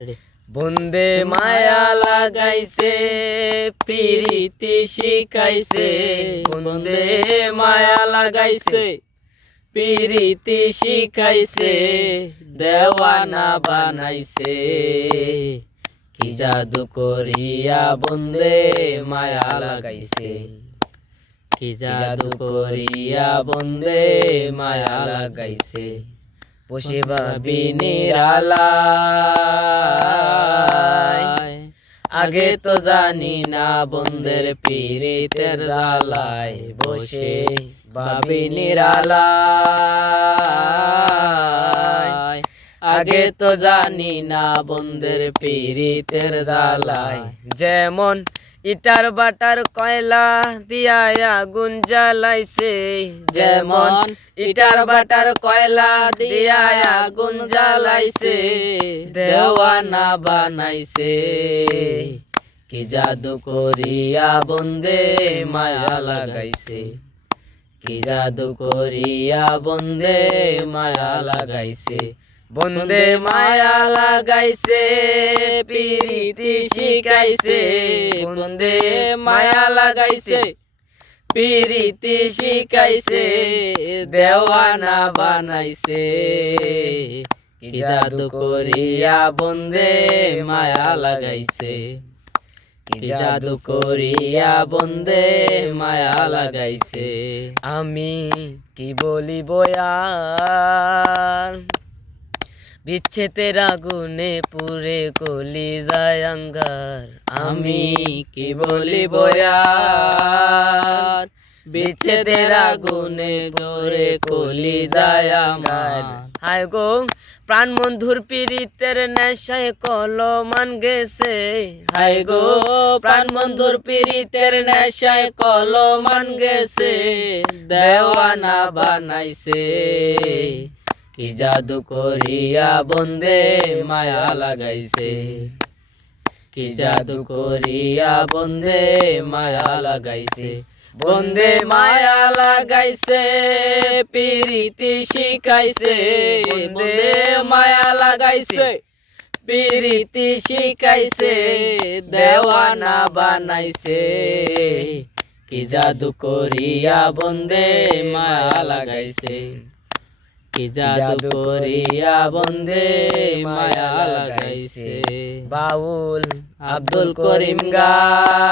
বন্দে মায়া লাগাইছে প্রীতি শিখাইছে, বন্দে মায়া লাগাইছে প্রীতি শিখাইছে, দেওয়ানা বানাইছে। কি জাদু করিয়া বন্দে মায়া লাগাইছে, কি জাদু করিয়া বন্দে মায়া লাগাইছে। বসে ভাবি নিরালায়, আগে তো জানি না বন্দের পীড়িতের জ্বালায়। বসে ভাবি নিরালায়, আগে তো জানি না বন্দের পীড়িতের জ্বালায়। যেমন ইটার বাটার কয়লা দিয়া আগুন জ্বালাইছে, যেমন ইটার বাটার কয়লা দিয়া আগুন জ্বালাইছে, দেওয়ানা বানাইছে। কি জাদু করিয়া বন্দে মায়া লাগাইছে, কি জাদু করিয়া বন্দে মায়া লাগাইছে। বন্দে মায়া লাগাইছে প্রীতি শিখাইছে, বন্দে মায়া লাগাইছে প্রীতি শিখাইছে, দেওয়ানা বানাইছে। কি জাদু করিয়া বন্দে মায়া লাগাইছে, কি জাদু করিয়া বন্দে মায়া লাগাইছে। আমি কি বলিব আর, বিচ্ছেদের আগুনে পুরে কলিজায় আঙ্গার। আমি কি বলিব আর, বিচ্ছেদের আগুনে পুরে কলিজায় আমার। হায় গো প্রাণ বন্ধুর পীড়িতের নেশায় কলমান গেছে, হায় গো প্রাণ বন্ধুর পীড়িতের নেশায় কলমান গেছে, দেওয়ানা বানাইছে। কি জাদু করিয়া বন্দে মায়া লাগাইছে, কি জাদু করিয়া বন্দে মায়া লাগাইছে। বন্দে মায়া লাগাইছে প্রীতি শিখাইছে, বন্দে মায়া লাগাইছে প্রীতি শিখাইছে, দেওয়ানা বানাইছে। কি জাদু করিয়া বন্দে মায়া লাগাইছে, কি জাদু করিয়া বন্দে মায়া লাগাইছে। বাউল আব্দুল করিম গায়,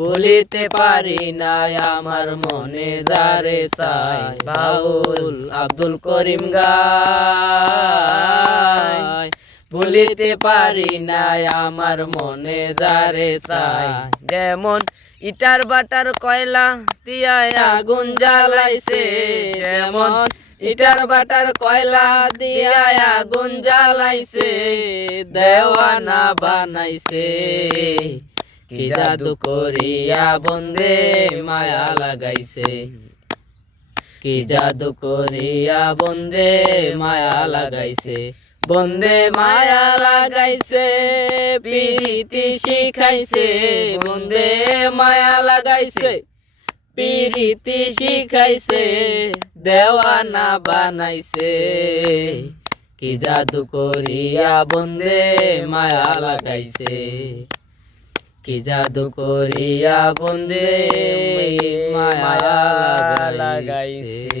বলিতে পারি না আমার মনে যারে চাই। বাউল আব্দুল করিম গায়, বলিতে পারি না আমার মনে যারে চাই। যেমন ইটার বাটার কয়লা দিয়া আগুন জ্বালাইছে, যেমন ইটার বাটার কয়লা দিয়া আগুন জ্বালাইছে, দেওয়ানা বানাইছে। কি জাদু করিয়া বন্দে মায়া লাগাইছে, কি জাদু করিয়া বন্দে মায়া লাগাইছে। বন্দে মায়া লাগাইছে প্রীতি শিখাইছে, বন্দে মায়া লাগাইছে প্রীতি শিখাইছে, দেওয়ানা বানাইছে। কি জাদু করিয়া বন্দে মায়া লাগাইছে, কি জাদু করিয়া বন্দে মায়া লাগাইছে।